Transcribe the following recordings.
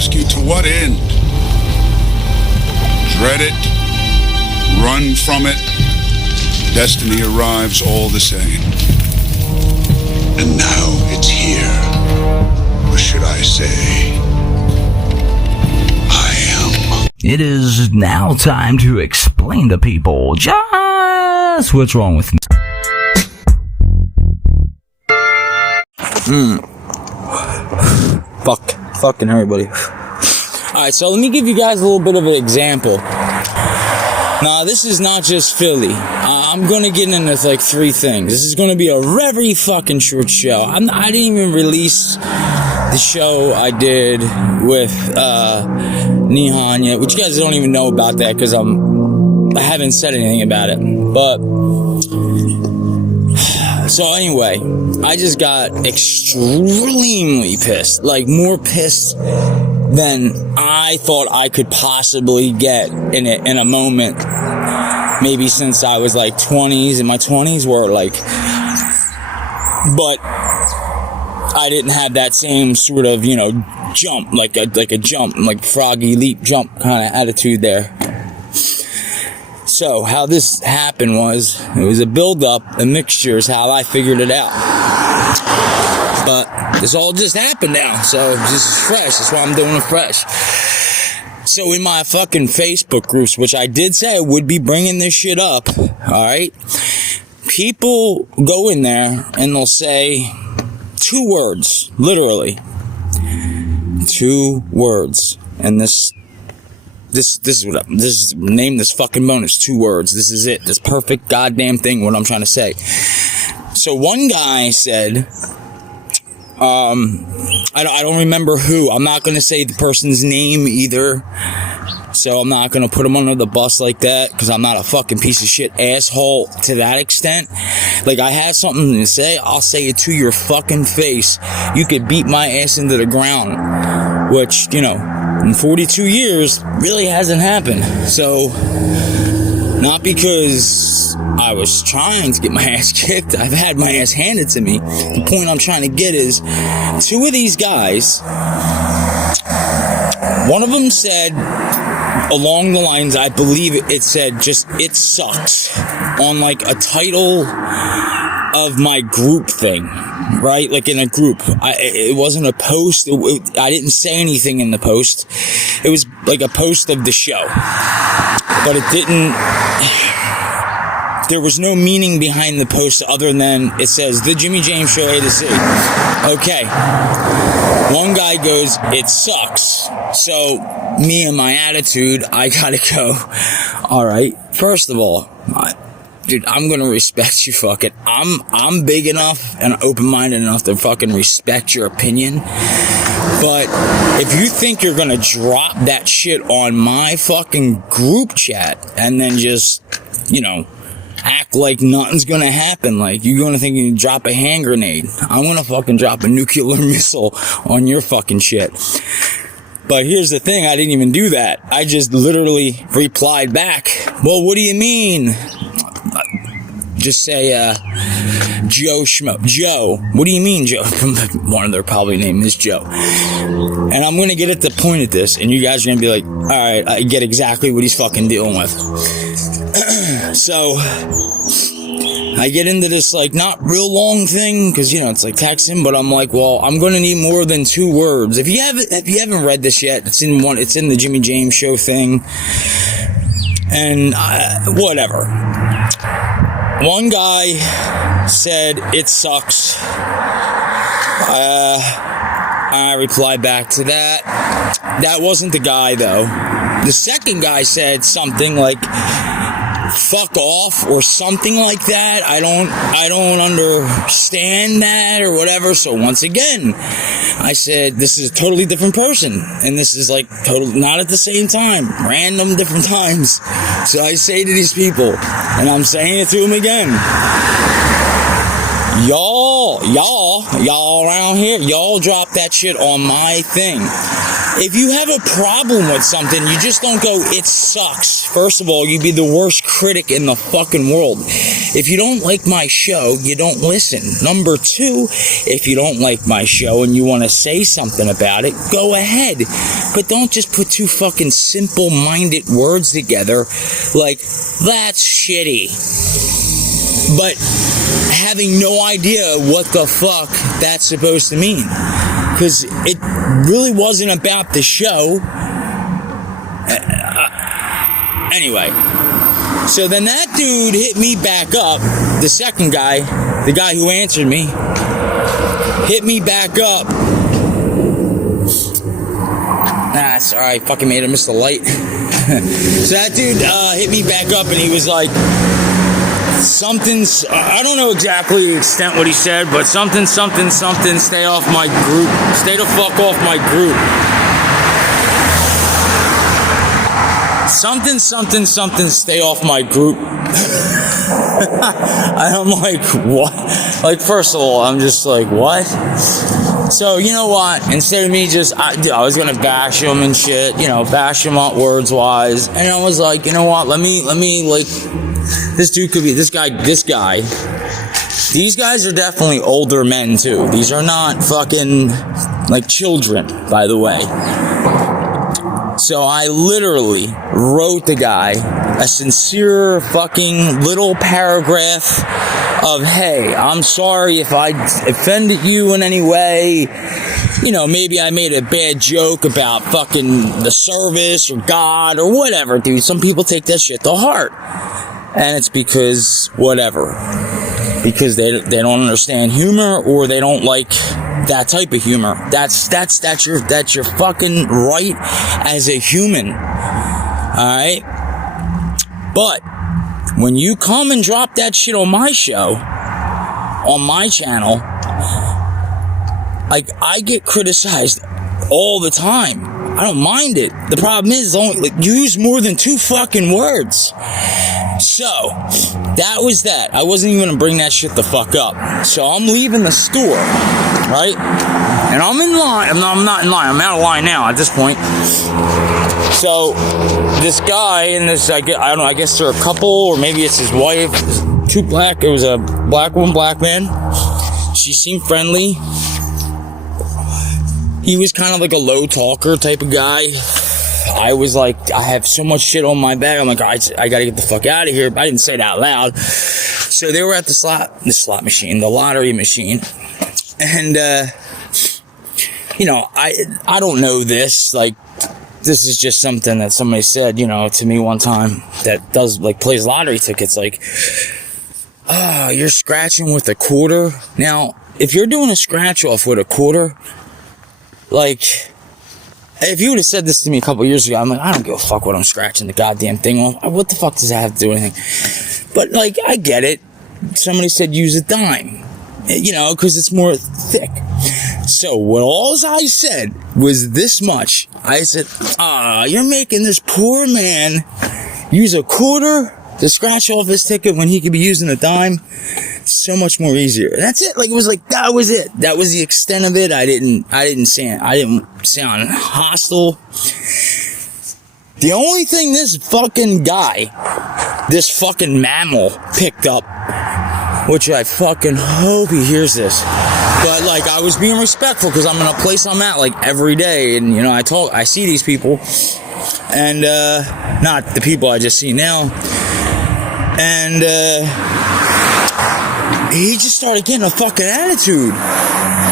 ask you, to what end? Dread it, run from it, destiny arrives all the same. And now it's here. Or should I say, I am. It is now time to explain to people just what's wrong with me. Fucking everybody. Alright, so let me give you guys a little bit of an example. Now, this is not just Philly. I'm gonna get into like 3 things. This is gonna be a very fucking short show. I didn't even release the show I did with Nihan yet, which you guys don't even know about that because I haven't said anything about it. But so anyway, I just got extremely pissed, like more pissed than I thought I could possibly get in a moment. Maybe since I was like 20s, in my 20s, where like, but I didn't have that same sort of, jump, like a jump, like froggy leap jump kind of attitude there. So how this happened was, it was a build-up, a mixture is how I figured it out. But this all just happened now, so this is fresh. That's why I'm doing it fresh. So in my fucking Facebook groups, which I did say I would be bringing this shit up, alright? People go in there and they'll say 2 words, literally. 2 words. And this is name this fucking bonus, 2 words. This is it. This perfect goddamn thing, what I'm trying to say. So one guy said, I don't remember who. I'm not going to say the person's name either. So I'm not going to put him under the bus like that, because I'm not a fucking piece of shit asshole to that extent. Like, I have something to say, I'll say it to your fucking face. You could beat my ass into the ground, which, in 42 years, really hasn't happened. So, not because I was trying to get my ass kicked. I've had my ass handed to me. The point I'm trying to get is, 2 of these guys, one of them said, along the lines, I believe it said just, it sucks, on like a title of my group thing, right? Like in a group. It wasn't a post. I didn't say anything in the post. It was like a post of the show. But it didn't... There was no meaning behind the post other than it says, The Jimmy James Show A to Z. Okay. One guy goes, it sucks. So, me and my attitude, I gotta go, alright, first of all, dude, I'm gonna respect you, fuck it. I'm big enough and open-minded enough to fucking respect your opinion. But if you think you're gonna drop that shit on my fucking group chat and then just, act like nothing's gonna happen, like you're gonna think you can drop a hand grenade, I'm gonna fucking drop a nuclear missile on your fucking shit. But here's the thing, I didn't even do that. I just literally replied back, well, what do you mean? Just say, Joe Schmo. Joe. What do you mean, Joe? One of their probably name is Joe. And I'm gonna get at the point of this, and you guys are gonna be like, alright, I get exactly what he's fucking dealing with. So, I get into this, like, not real long thing, because, it's like texting, but I'm like, well, I'm gonna need more than 2 words. If you haven't read this yet, it's in the Jimmy James Show thing, and, whatever. One guy said, it sucks. I replied back to that. That wasn't the guy, though. The second guy said something like, fuck off, or something like that. I don't understand that, or whatever. So once again, I said, this is a totally different person, and this is like totally not at the same time, random different times. So I say to these people, and I'm saying it to them again, y'all around here, y'all drop that shit on my thing. If you have a problem with something, you just don't go, it sucks. First of all, you'd be the worst critic in the fucking world. if you don't like my show, you don't listen. Number 2, if you don't like my show and you want to say something about it, go ahead. But don't just put 2 fucking simple-minded words together like, that's shitty. But having no idea what the fuck that's supposed to mean. Because it really wasn't about the show. Anyway, so then that dude hit me back up. The second guy, the guy who answered me, hit me back up. Sorry, fucking made him miss the light. So that dude hit me back up and he was like, something's, I don't know exactly the extent what he said, but something, stay off my group. Stay the fuck off my group. Something, stay off my group. I'm like, what? Like, first of all, I'm just like, what? So, you know what? Instead of me just, I was gonna bash him and shit, bash him up words-wise. And I was like, you know what? Let me, like, this dude could be, this guy. These guys are definitely older men, too. These are not fucking, like, children, by the way. So I literally wrote the guy a sincere fucking little paragraph of, hey, I'm sorry if I offended you in any way. Maybe I made a bad joke about fucking the service or God or whatever, dude. Some people take that shit to heart. And it's because, whatever. Because they don't understand humor or they don't like that type of humor. That's your fucking right as a human. Alright? But when you come and drop that shit on my show, on my channel, like, I get criticized all the time. I don't mind it. The problem is, only use more than 2 fucking words. So, that was that. I wasn't even gonna bring that shit the fuck up. So I'm leaving the store, right? And I'm in line. I'm not in line. I'm out of line now at this point. So, this guy and this, I don't know, I guess they're a couple, or maybe it's his wife. It was a black woman, black man. She seemed friendly. He was kind of like a low talker type of guy. I was like, I have so much shit on my back. I'm like, I gotta get the fuck out of here. But I didn't say it out loud. So they were at the slot machine, the lottery machine. And, I don't know this. Like, this is just something that somebody said, to me one time that plays lottery tickets. Like, you're scratching with a quarter. Now, if you're doing a scratch off with a quarter, like, if you would have said this to me a couple years ago, I'm like, I don't give a fuck what I'm scratching the goddamn thing on. What the fuck does that have to do with anything? But, like, I get it. Somebody said use a dime, because it's more thick. So, what all I said was this much. I said, you're making this poor man use a quarter to scratch off his ticket when he could be using a dime. So much more easier. And that's it. Like, it was like, that was it. That was the extent of it. I didn't sound hostile. The only thing this fucking guy, this fucking mammal picked up, which I fucking hope he hears this. But, like, I was being respectful because I'm in a place I'm at, like, every day. And, I see these people. And, not the people I just see now. And, he just started getting a fucking attitude.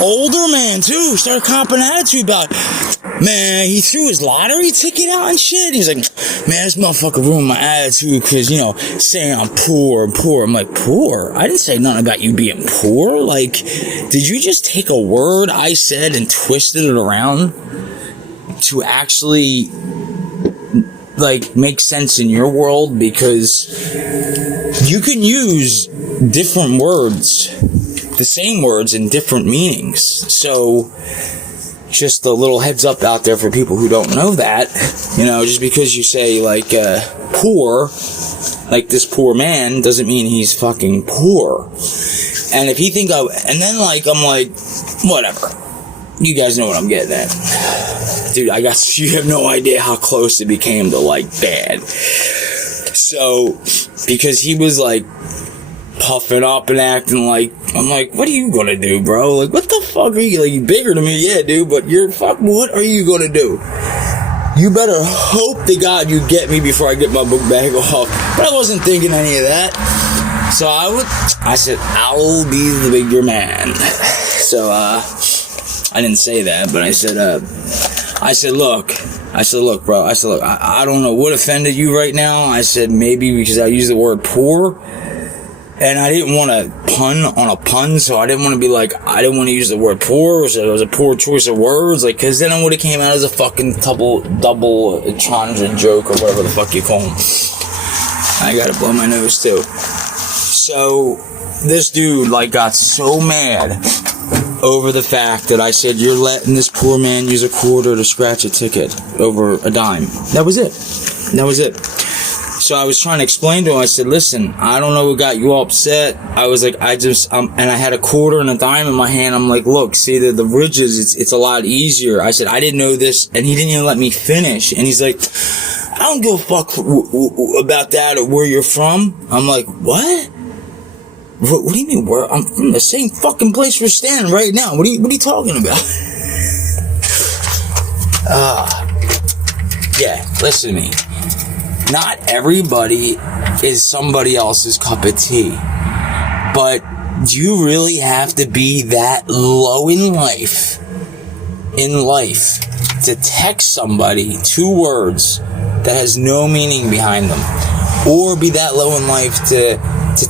Older man, too. Started copping attitude about, man, he threw his lottery ticket out and shit. He's like, man, this motherfucker ruined my attitude because, saying I'm poor. I'm like, poor? I didn't say nothing about you being poor. Like, did you just take a word I said and twisted it around to actually, like, make sense in your world? Because you can use different words, the same words in different meanings. So, just a little heads up out there for people who don't know that, just because you say, like, poor, like this poor man, doesn't mean he's fucking poor. And if you think and then, like, I'm like, whatever. You guys know what I'm getting at. Dude, you have no idea how close it became to, like, bad. So, because he was like, puffing up and acting like, I'm like, what are you gonna do, bro? Like, what the fuck are you, like, you bigger than me? Yeah, dude, but what are you gonna do? You better hope to God you get me before I get my book bag off. But I wasn't thinking any of that. So I said, I'll be the bigger man. So, I didn't say that, but I said, look, bro. I said, look, I don't know what offended you right now. I said, maybe because I used the word poor. And I didn't want to pun on a pun, so I didn't want to be like, I didn't want to use the word poor, so it was a poor choice of words, like, cause then it would have came out as a fucking double entendre joke, or whatever the fuck you call them. I gotta blow my nose, too. So, this dude, like, got so mad over the fact that I said, you're letting this poor man use a quarter to scratch a ticket over a dime. That was it. So I was trying to explain to him, I said, listen, I don't know what got you all upset. I was like, and I had a quarter and a dime in my hand. I'm like, look, see the ridges, it's a lot easier. I said, I didn't know this, and he didn't even let me finish. And he's like, I don't give a fuck about that or where you're from. I'm like, what? What do you mean, where? I'm from the same fucking place we're standing right now. What are you talking about? Yeah, listen to me. Not everybody is somebody else's cup of tea. But do you really have to be that low in life to text somebody 2 words that has no meaning behind them? Or be that low in life to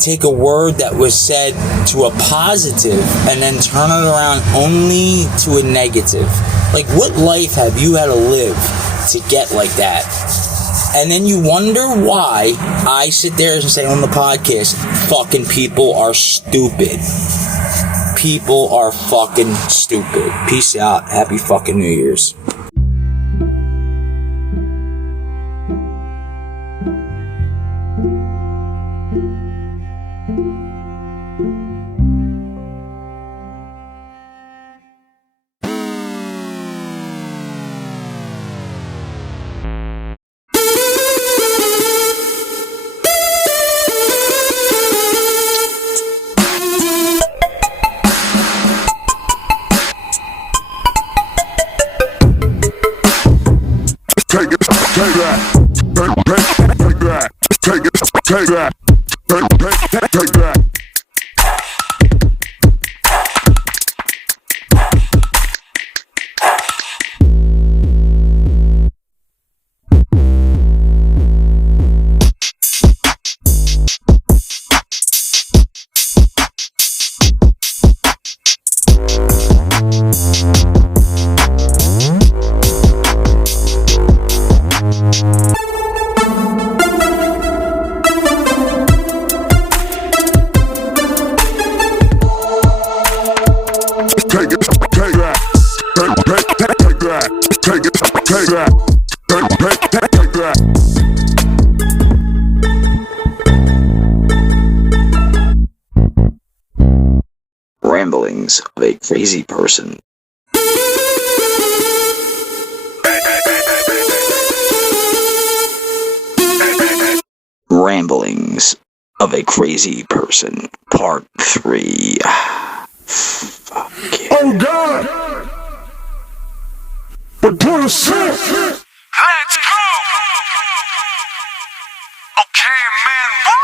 take a word that was said to a positive and then turn it around only to a negative? Like, what life have you had to live to get like that? And then you wonder why I sit there and say on the podcast, fucking people are stupid. People are fucking stupid. Peace out. Happy fucking New Year's. Take that. Ramblings of a crazy person. Ramblings of a Crazy Person, Part 3. Fuck yeah. Oh God! But put a set!